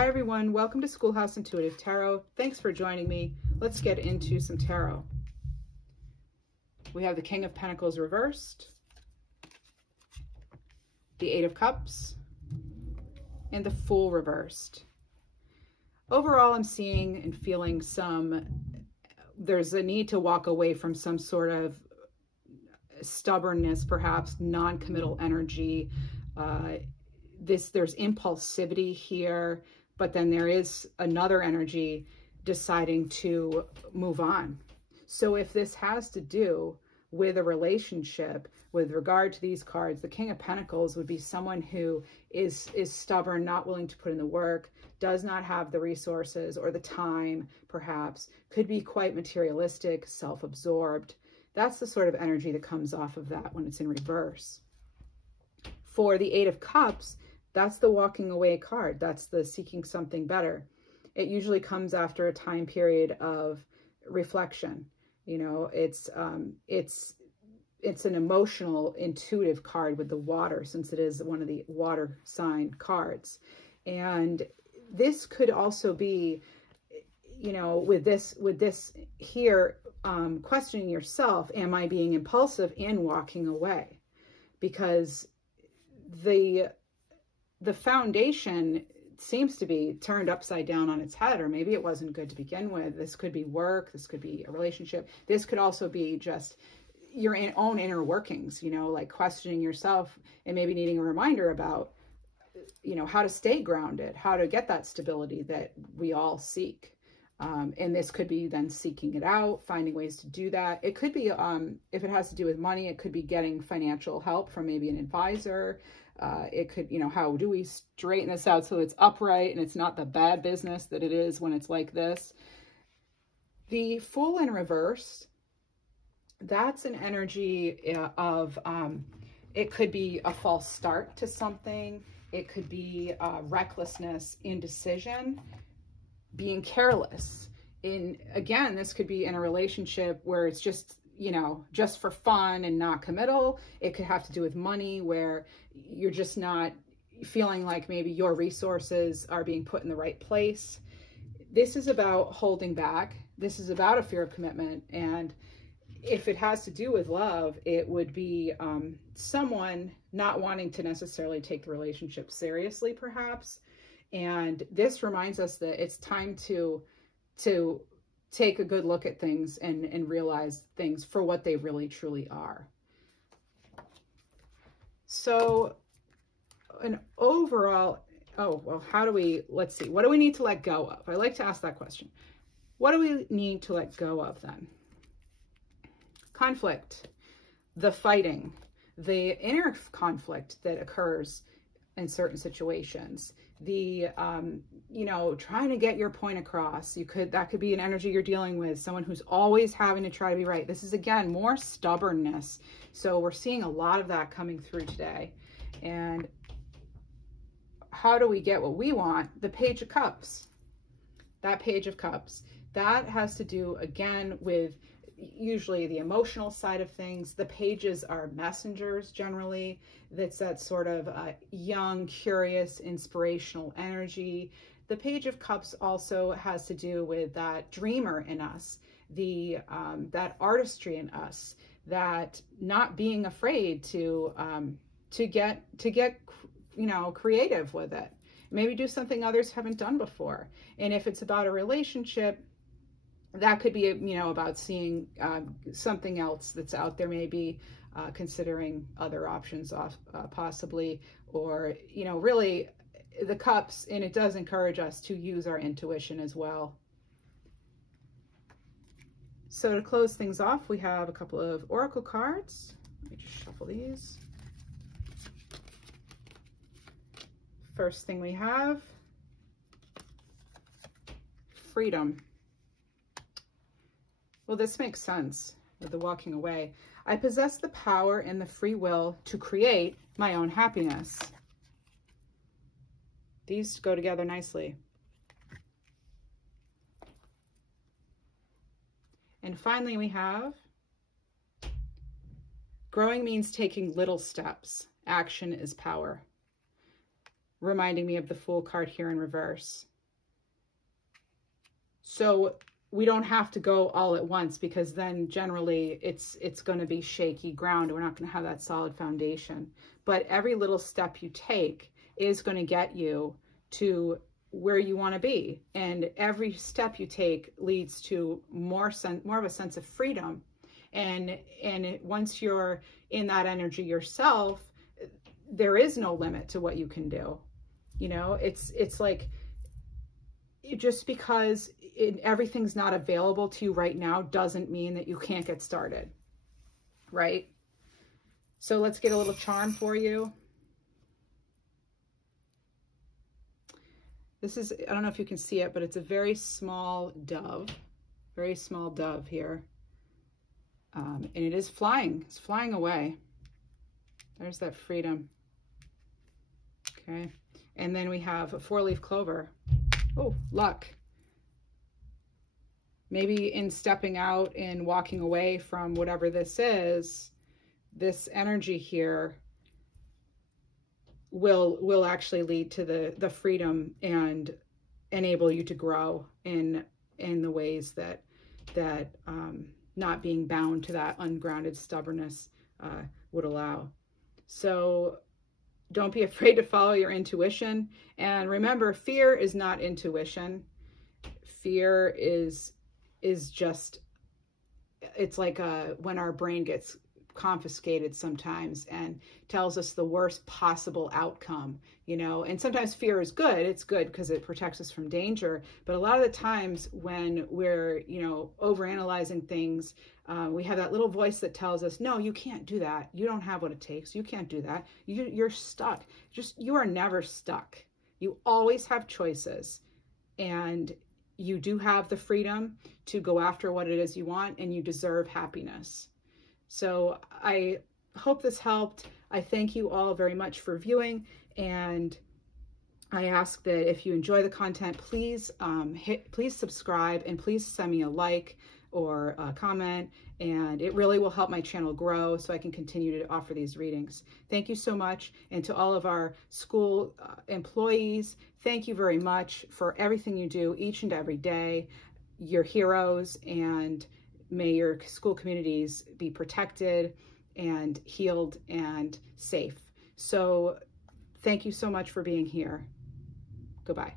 Hi everyone, welcome to Schoolhouse Intuitive Tarot. Thanks for joining me. Let's get into some tarot. We have the King of Pentacles reversed, the Eight of Cups, and the Fool reversed. Overall, I'm seeing and feeling there's a need to walk away from some sort of stubbornness, perhaps non-committal energy. There's impulsivity here, but then there is another energy deciding to move on. So if this has to do with a relationship, with regard to these cards, the King of Pentacles would be someone who is stubborn, not willing to put in the work, does not have the resources or the time, perhaps, could be quite materialistic, self-absorbed. That's the sort of energy that comes off of that when it's in reverse. For the Eight of Cups, that's the walking away card. That's the seeking something better. It usually comes after a time period of reflection. You know, it's an emotional, intuitive card with the water, since it is one of the water sign cards. And this could also be, you know, with this here, questioning yourself, am I being impulsive and walking away? Because the foundation seems to be turned upside down on its head, or maybe it wasn't good to begin with. This could be work, this could be a relationship, this could also be just your own inner workings, you know, like questioning yourself and maybe needing a reminder about, you know, how to stay grounded, how to get that stability that we all seek. And this could be then seeking it out, finding ways to do that. It could be, if it has to do with money, it could be getting financial help from maybe an advisor. It could, you know, how do we straighten this out so it's upright and it's not the bad business that it is when it's like this. The Fool in reverse, that's an energy of, it could be a false start to something. It could be recklessness, indecision, being careless. Again, this could be in a relationship where it's just, you know, just for fun and not committal. It could have to do with money, where you're just not feeling like maybe your resources are being put in the right place. This is about holding back. This is about a fear of commitment. And if it has to do with love, it would be someone not wanting to necessarily take the relationship seriously, perhaps. And this reminds us that it's time to take a good look at things and realize things for what they really truly are. So an overall, oh, well, let's see, what do we need to let go of? I like to ask that question. What do we need to let go of then? Conflict, the fighting, the inner conflict that occurs in certain situations, the, you know, trying to get your point across. That could be an energy you're dealing with, someone who's always having to try to be right. This is, again, more stubbornness. So we're seeing a lot of that coming through today. And how do we get what we want? The Page of Cups. That Page of Cups, that has to do, again, with usually the emotional side of things. The pages are messengers generally. That's that sort of young, curious, inspirational energy. The Page of Cups also has to do with that dreamer in us, that artistry in us, that not being afraid to get you know, creative with it. Maybe do something others haven't done before. And if it's about a relationship, that could be, you know, about seeing something else that's out there, maybe considering other options possibly, or, you know, really the cups, and it does encourage us to use our intuition as well. So to close things off, we have a couple of oracle cards. Let me just shuffle these. First thing we have, freedom. Well, this makes sense with the walking away. I possess the power and the free will to create my own happiness. These go together nicely. And finally, we have growing means taking little steps. Action is power. Reminding me of the Fool card here in reverse. So we don't have to go all at once, because then generally it's going to be shaky ground. We're not going to have that solid foundation. But every little step you take is going to get you to where you want to be. And every step you take leads to more of a sense of freedom. And once you're in that energy yourself, there is no limit to what you can do. You know, it's like, just because everything's not available to you right now doesn't mean that you can't get started, right? So let's get a little charm for you. This is, I don't know if you can see it, but it's a very small dove here. And it is flying. It's flying away. There's that freedom. Okay. And then we have a 4-leaf clover. Oh, luck. Maybe in stepping out and walking away from whatever this is, this energy here will actually lead to the freedom and enable you to grow in the ways that not being bound to that ungrounded stubbornness would allow. So don't be afraid to follow your intuition. And remember, fear is not intuition. Fear is just, it's like when our brain gets confiscated sometimes and tells us the worst possible outcome, you know. And sometimes fear is good. It's good because it protects us from danger. But a lot of the times when we're, you know, overanalyzing things, we have that little voice that tells us, no, you can't do that. You don't have what it takes. You can't do that. You're stuck. You are never stuck. You always have choices, and you do have the freedom to go after what it is you want, and you deserve happiness. So I hope this helped. I thank you all very much for viewing, and I ask that if you enjoy the content, please please subscribe, and please send me a like or a comment, and it really will help my channel grow so I can continue to offer these readings. Thank you so much. And to all of our school employees, thank you very much for everything you do each and every day. You're heroes, and may your school communities be protected and healed and safe. So thank you so much for being here. Goodbye.